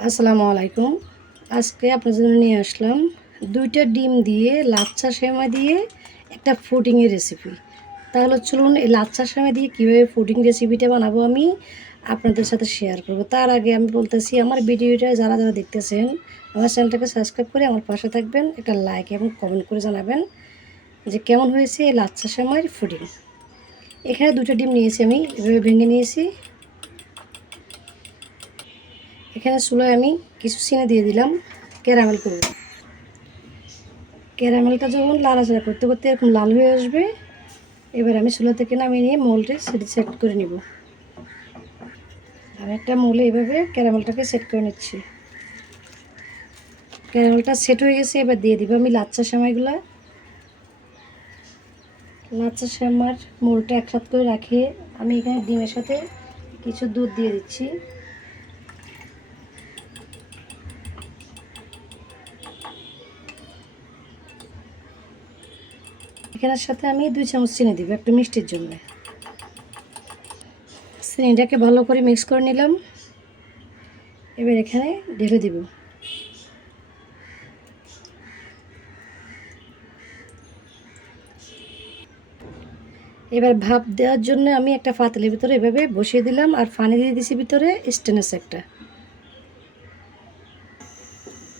আসসালামু আলাইকুম। আজকে আপনার জন্য নিয়ে আসলাম দুইটা ডিম দিয়ে লাচ্ছা সেমা দিয়ে একটা ফুডিংয়ের রেসিপি তাহলে চলুন এই লাচ্ছা সেমা দিয়ে কীভাবে ফুডিং রেসিপিটা বানাবো আমি আপনাদের সাথে শেয়ার করব। তার আগে আমি বলতেছি, আমার ভিডিওটা যারা যারা দেখতেছেন, আমার চ্যানেলটাকে সাবস্ক্রাইব করে আমার পাশে থাকবেন, একটা লাইক এবং কমেন্ট করে জানাবেন যে কেমন হয়েছে এই লাচ্ছা সেমাইয়ের ফুডিং। এখানে দুটো ডিম নিয়েছি আমি, এভাবে ভেঙে নিয়েছি। এখানে চুলায় আমি কিছু চিনি দিয়ে দিলাম, ক্যারামেল করব ক্যারামেলটা যখন লাড়াচাড়া করতে করতে এরকম লাল হয়ে আসবে, এবার আমি চুলা থেকে নামিয়ে নিয়ে মোলটা সেট সেট করে নিব। আমি একটা মোলে এভাবে ক্যারামেলটাকে সেট করে নিচ্ছি। ক্যারামেলটা সেট হয়ে গেছে, এবার দিয়ে দিব আমি লাচ্চা সেমাইগুলো লাচ্চা সেমার মোলটা একসাথে করে রাখিয়ে আমি এখানে ডিমের সাথে কিছু দুধ দিয়ে দিচ্ছি। এখানের সাথে আমি দুই চামচ চিনি দিব, একটু মিষ্টির জন্য। চিনিটাকে ভালো করে মিক্স করে নিলাম। এবার এখানে ঢেলে দিব। এবার ভাপ দেওয়ার জন্য আমি একটা পাতলের ভিতরে এভাবে বসিয়ে দিলাম, আর পানি দিয়ে দিছি ভিতরে স্টেনেস একটা।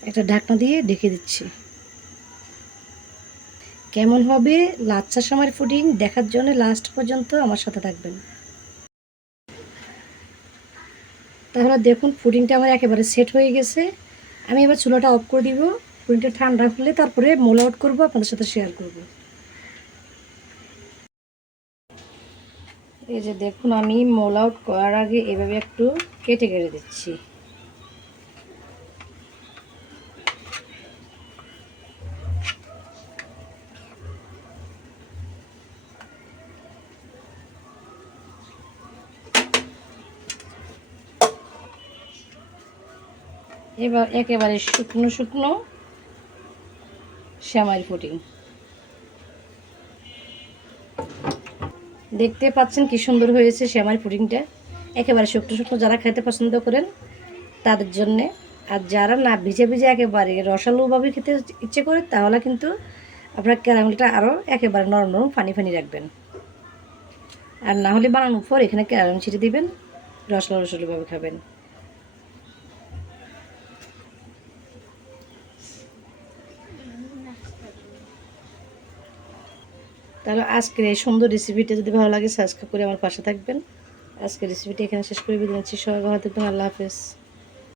একটা ঢাকনা দিয়ে ঢেকে দিচ্ছি। কেমন হবে? লাচ্চা সময়ের ফুডিং দেখার জন্য লাস্ট পর্যন্ত আমার সাথে থাকবেন। তাহলে দেখুন ফুডিংটা আমার একেবারে সেট হয়ে গেছে। আমি এবার চুলাটা অফ করে দিব। ফুডিংটা ঠান্ডা হলে তারপরে মোল আউট করব, আপনাদের সাথে শেয়ার করব। এই যে দেখুন, আমি মোল আউট করার আগে এভাবে একটু কেটে কেটে দিচ্ছি। এবার একেবারে শুকনো শুকনো শ্যামাই ফুটিং দেখতে পাচ্ছেন কি সুন্দর হয়েছে শ্যামাই পুডিংটা। একেবারে শুকনো শুকনো যারা খেতে পছন্দ করেন, তাদের জন্যে। আর যারা না ভিজে ভিজে একেবারে রসালোভাবে খেতে ইচ্ছে করে, তাহলে কিন্তু আপনার ক্যারামেলটা আরও একেবারে নরম নরম ফানি ফানি রাখবেন। আর না হলে বানানোর পর এখানে ক্যারামেল ছিটে দিবেন, রসলো রসলোভাবে খাবেন। তাহলে আজকের এই সুন্দর রেসিপিটা যদি ভালো লাগে সাবস্ক্রাইব করে আমার পাশে থাকবেন। আজকের রেসিপিটি এখানে শেষ করে বিদায় নিচ্ছি। সবাই ভালো থাকবেন। আল্লাহ হাফেজ।